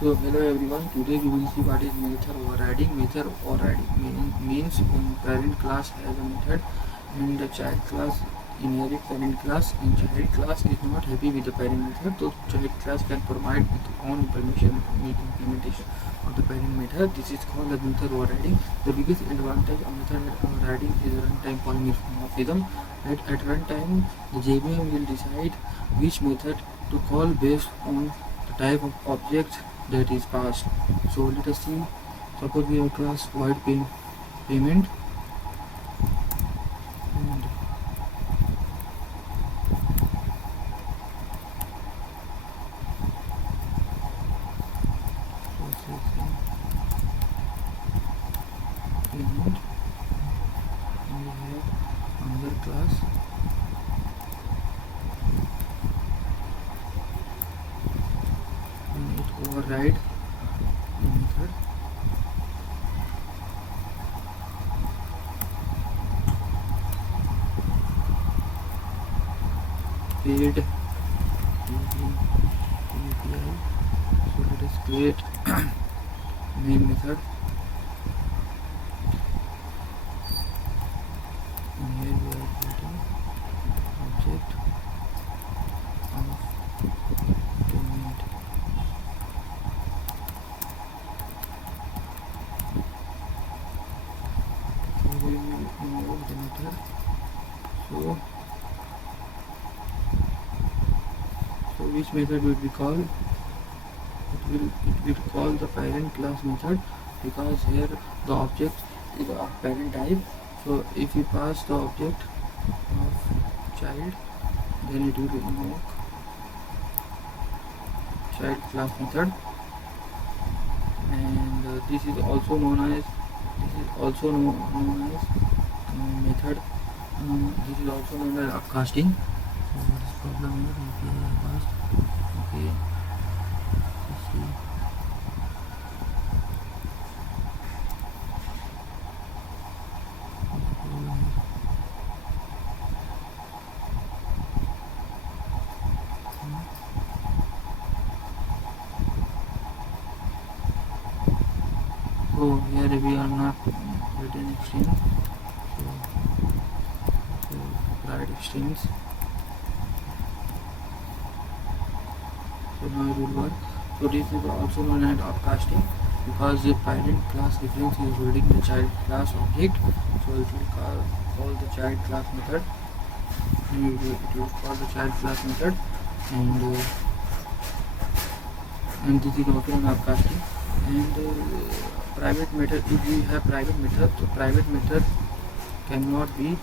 So hello everyone, today we will see what is method overriding. Method overriding means when parent class has a method and the child class inherit parent class and child class is not happy with the parent method, so child class can provide its own implementation of the parent method. This is called as method overriding. The biggest advantage of method overriding is runtime polymorphism. At runtime, the JVM will decide which method to call based on the type of object that is passed. So let us see. Suppose we have class void payment and processing payment, and we have another class and it override the method paid using API. So let us create main method, and here we are creating object of payment. So we will invoke the method. So which method will be called? It will call the parent class method, because here the object is of parent type. So if we pass the object of child, then it will invoke child class method, and this is also known as method. This is also known as upcasting. So what is problem here? API passed. Okay. Let's see. So here we are not written string. So write strings. So now it will work. So this is also known as upcasting, because the parent class reference is holding the child class object. So it will call the child class method. It will call the child class method, and this is also an upcasting. And private method, if we have private method, so private method cannot be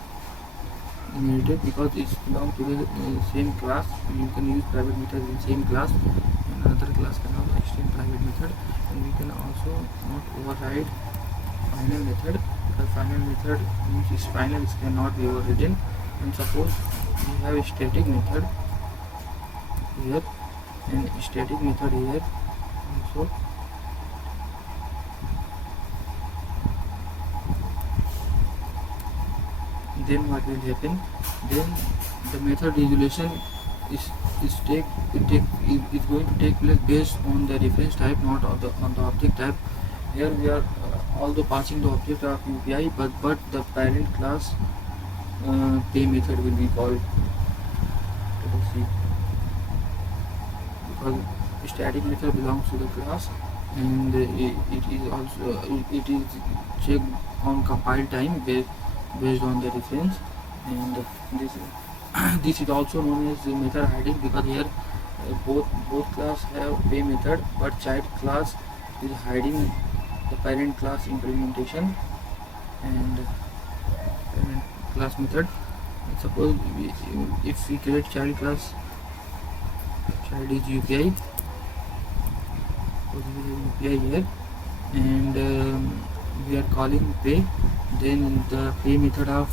inherited because it belongs to the same class. You can use private method in same class, and another class cannot extend private method. And we can also not override final method, because final method means is final, it cannot be overridden. And suppose we have a static method here and static method here also. Then what will happen? Then the method resolution is going to take place based on the reference type, not on the object type. Here we are although passing the object of UPI, but the parent class pay method will be called. Let us see. Because static method belongs to the class, and it is checked on compile time based on the reference. And this is also known as method hiding, because here both class have pay method, but child class is hiding the parent class implementation and parent class method. And suppose if we create child class, child is UPI, so we have UPI here, and we are calling pay, then the pay method of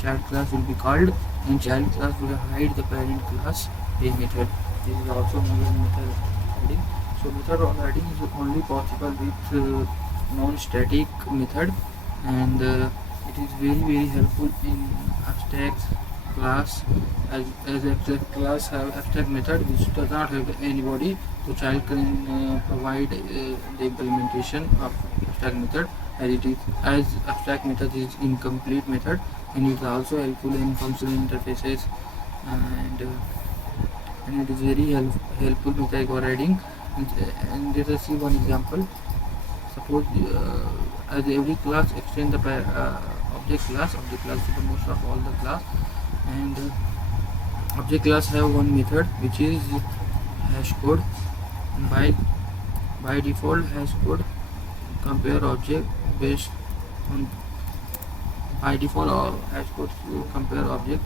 child class will be called, and child class will hide the parent class pay method. This is also known as method hiding. So method overriding is only possible with non-static method, and it is very helpful in abstract class as abstract class have abstract method which does not have any body, so child can provide the implementation of abstract method as it is, as abstract method is incomplete method, and it is also helpful in functional interfaces, and it is very helpful method overriding. And let us see one example. Suppose as every class extend the object class is the most of all the class, and object class have one method which is hash code. And by default hash code compare object based on by default all hash codes compare object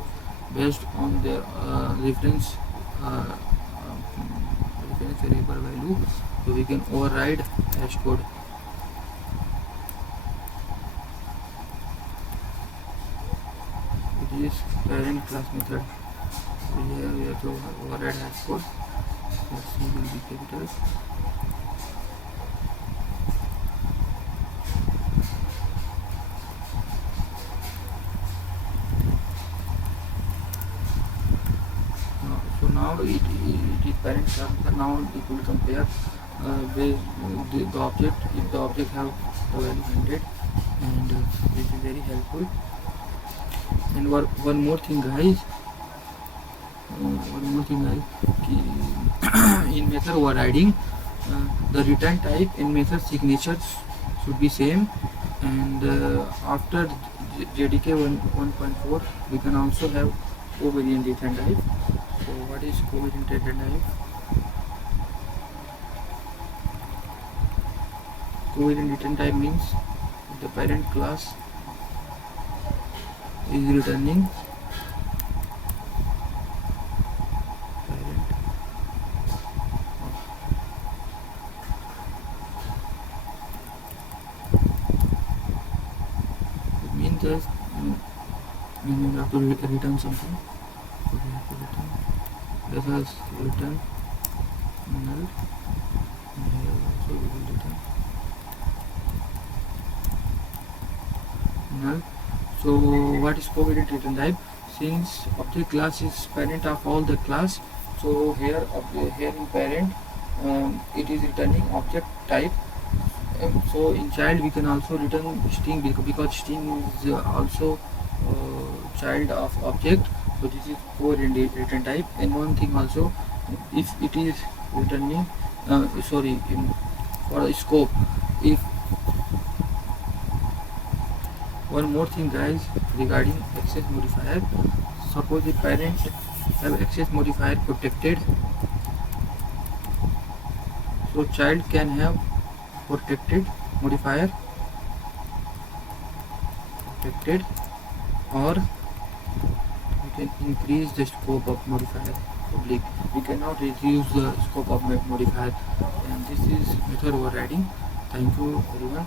based on their reference variable value, so we can override hash code. It is parent class method. So here we have to override hash code. C will be capital. So now it is parent class method. Now it will compare with the object if the object have the value 100, and this is very helpful. And one more thing guys, in method overriding the return type and method signatures should be same, and after JDK 1.4 we can also have covariant return type. So what is covariant return type? Covariant return type means the parent class is returning it means that we have to return something. So we have to return, let us return null, and here also we will return null. So what is covariant return type? Since object class is parent of all the class, so here in parent it is returning object type. So in child we can also return string because string is also child of object. So this is covariant return type. And one thing also, if it is returning for the scope, if one more thing guys regarding access modifier, suppose the parent have access modifier protected, so child can have protected modifier protected, or we can increase the scope of modifier public. We cannot reduce the scope of modifier, and this is method overriding. Thank you everyone.